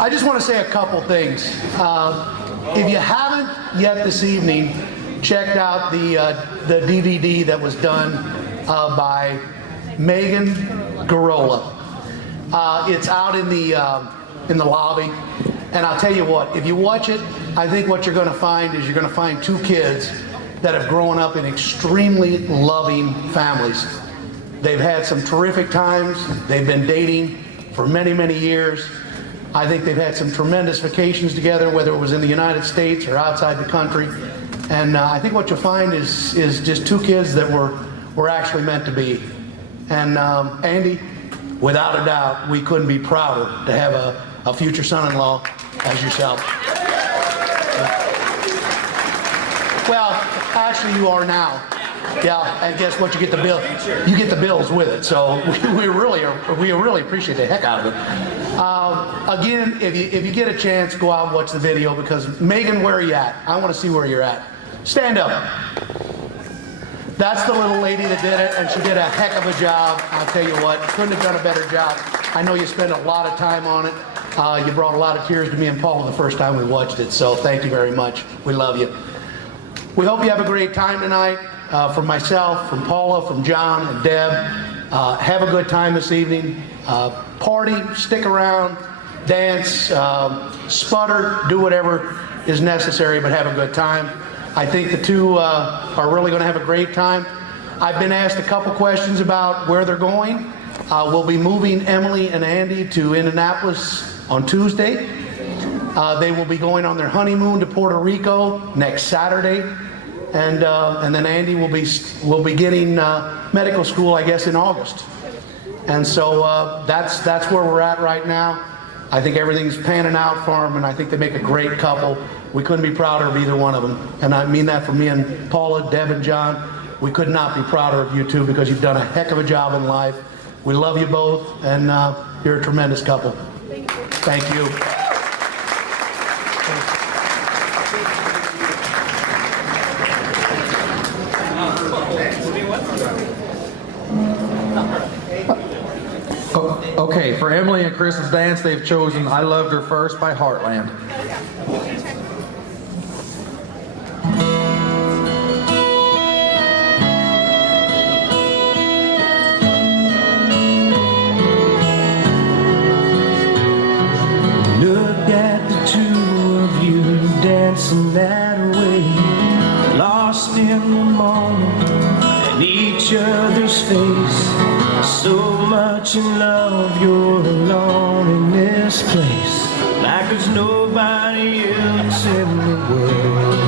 I just want to say a couple things. If you haven't yet this evening checked out the DVD that was done by Megan Garola, it's out in the lobby. And I'll tell you what, if you watch it, I think what you're going to find is you're going to find two kids that have grown up in extremely loving families. They've had some terrific times. They've been dating for many, many years. I think they've had some tremendous vacations together, whether it was in the United States or outside the country. And I think what you'll find is just two kids that were actually meant to be. And Andy, without a doubt, we couldn't be prouder to have a future son-in-law as yourself. Well, actually you are now. Yeah, and guess what? You get the bill. You get the bills with it. So we really appreciate the heck out of it. Again, if you get a chance, go out and watch the video, because Megan, where are you at? I want to see where you're at. Stand up. That's the little lady that did it, and she did a heck of a job. I'll tell you what, couldn't have done a better job. I know you spent a lot of time on it. You brought a lot of tears to me and Paula the first time we watched it. So thank you very much. We love you. We hope you have a great time tonight. From myself, from Paula, from John, and Deb. Have a good time this evening. Party, stick around, dance, sputter, do whatever is necessary, but have a good time. I think the two are really going to have a great time. I've been asked a couple questions about where they're going. We'll be moving Emily and Andy to Indianapolis on Tuesday. They will be going on their honeymoon to Puerto Rico next Saturday. And then Andy will be getting medical school, I guess, in August. And so that's where we're at right now. I think everything's panning out for them, and I think they make a great couple. We couldn't be prouder of either one of them. And I mean that from me and Paula, Deb, and John. We could not be prouder of you two, because you've done a heck of a job in life. We love you both, and you're a tremendous couple. Thank you. Okay, for Emily and Chris's dance, they've chosen I Loved Her First by Heartland. Look at the two of you dancing that way, lost in the moment and each other's face. So much in love, you're alone in this place, like there's nobody else in the world.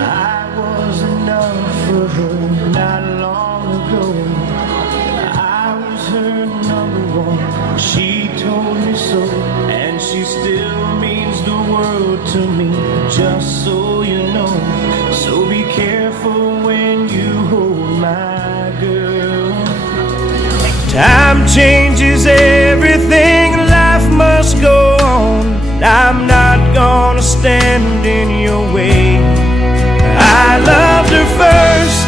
I was enough for her not long ago. I was her number one, she told me so, and she still means the world to me, just so you know. So be careful when you hold my girl. Time changes everything, life must go on. I'm not gonna stand in your way. I loved her first,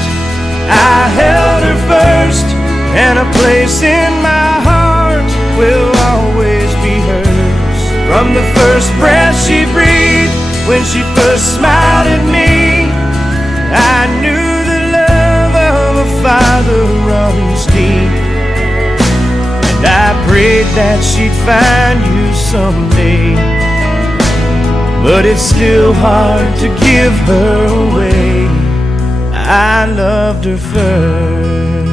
I held her first, and a place in my heart will always be hers. From the first breath she breathed, when she first smiled at me, I knew the love of a father runs deep. I prayed that she'd find you someday, but it's still hard to give her away. I loved her first.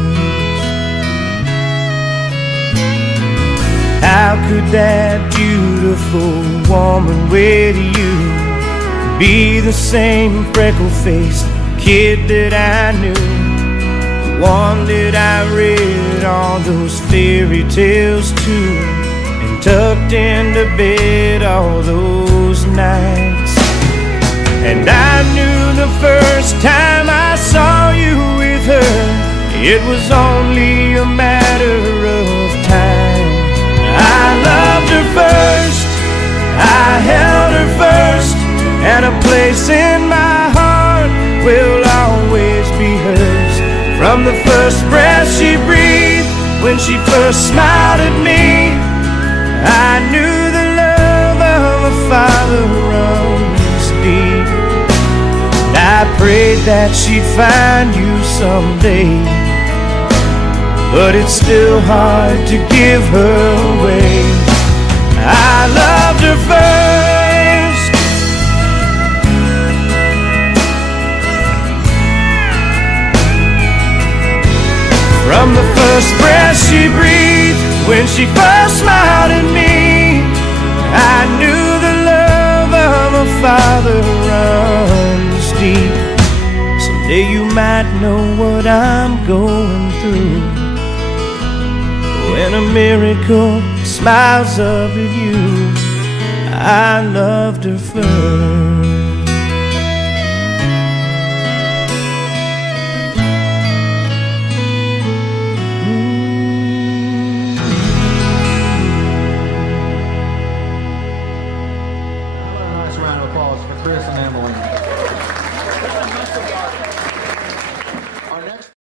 How could that beautiful woman with you be the same freckle-faced kid that I knew? One that I read all those fairy tales to, and tucked into bed all those nights. And I knew the first time I saw you with her, it was only a matter of time. I loved her first, I held her first, and a place in my heart will always be hers. From the first breath she breathed, when she first smiled at me. I knew the love of a father runs deep. And I prayed that she'd find you someday, but it's still hard to give her away. I loved her first, from the first breath she breathed, when she first smiled at me. I knew the love of a father runs deep. Someday you might know what I'm going through, when a miracle smiles up at you. I loved her first. Nice round of applause for Chris and Emily.